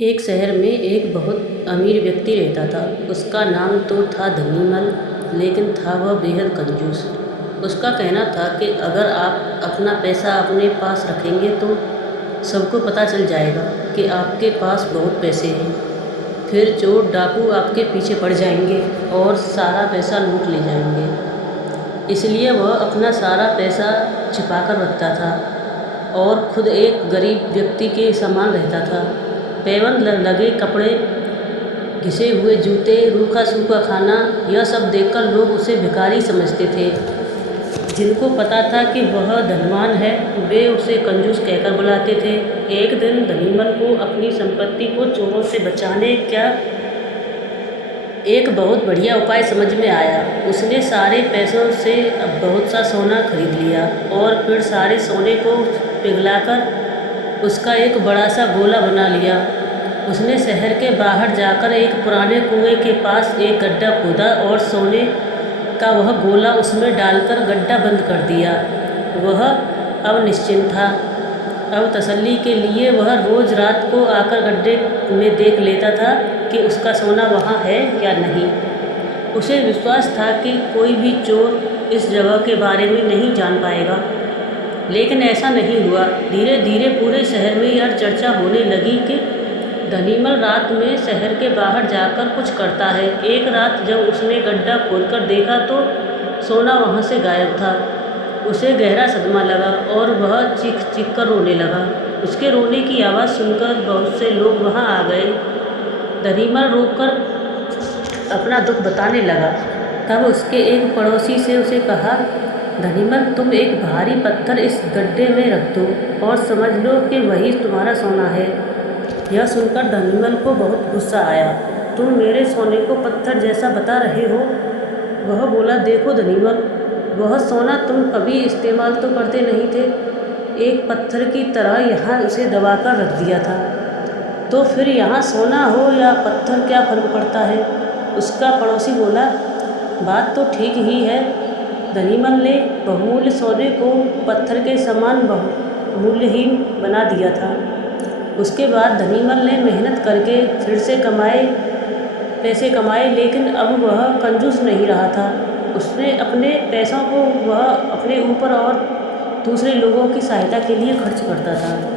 एक शहर में एक बहुत अमीर व्यक्ति रहता था। उसका नाम तो था धनीमल, लेकिन था वह बेहद कंजूस। उसका कहना था कि अगर आप अपना पैसा अपने पास रखेंगे तो सबको पता चल जाएगा कि आपके पास बहुत पैसे हैं। फिर चोर डाकू आपके पीछे पड़ जाएंगे और सारा पैसा लूट ले जाएंगे। इसलिए वह अपना सारा पैसा छिपाकर रखता था और खुद एक गरीब व्यक्ति के समान रहता था। पैबंद लगे कपड़े, घिसे हुए जूते, रूखा सूखा खाना, यह सब देखकर लोग उसे भिखारी समझते थे। जिनको पता था कि वह धनवान है, वे उसे कंजूस कहकर बुलाते थे। एक दिन धनीमल को अपनी संपत्ति को चोरों से बचाने क्या एक बहुत बढ़िया उपाय समझ में आया। उसने सारे पैसों से बहुत सा सोना खरीद लिया और फिर सारे सोने को पिघलाकर उसका एक बड़ा सा गोला बना लिया। उसने शहर के बाहर जाकर एक पुराने कुएं के पास एक गड्ढा खोदा और सोने का वह गोला उसमें डालकर गड्ढा बंद कर दिया। वह अब निश्चिंत था। अब तसल्ली के लिए वह रोज रात को आकर गड्ढे में देख लेता था कि उसका सोना वहाँ है या नहीं। उसे विश्वास था कि कोई भी चोर इस जगह के बारे में नहीं जान पाएगा। लेकिन ऐसा नहीं हुआ। धीरे धीरे पूरे शहर में यह चर्चा होने लगी कि धनीमल रात में शहर के बाहर जाकर कुछ करता है। एक रात जब उसने गड्ढा खोलकर देखा तो सोना वहाँ से गायब था। उसे गहरा सदमा लगा और वह चीख चीख कर रोने लगा। उसके रोने की आवाज़ सुनकर बहुत से लोग वहाँ आ गए। धनीमल रोककर अपना दुख बताने लगा। तब उसके एक पड़ोसी से उसे कहा, धनीमल, तुम एक भारी पत्थर इस गड्ढे में रख दो और समझ लो कि वही तुम्हारा सोना है। यह सुनकर धनीमल को बहुत गुस्सा आया। तुम मेरे सोने को पत्थर जैसा बता रहे हो? वह बोला, देखो धनीमल, वह सोना तुम कभी इस्तेमाल तो करते नहीं थे। एक पत्थर की तरह यहाँ उसे दबाकर रख दिया था। तो फिर यहाँ सोना हो या पत्थर क्या फर्क पड़ता है? उसका पड़ोसी बोला, बात तो ठीक ही है। धनीमल ने बहुमूल्य सोने को पत्थर के समान बहुमूल्यहीन बना दिया था। उसके बाद धनीमल ने मेहनत करके फिर से पैसे कमाए, लेकिन अब वह कंजूस नहीं रहा था। उसने अपने पैसों को वह अपने ऊपर और दूसरे लोगों की सहायता के लिए खर्च करता था।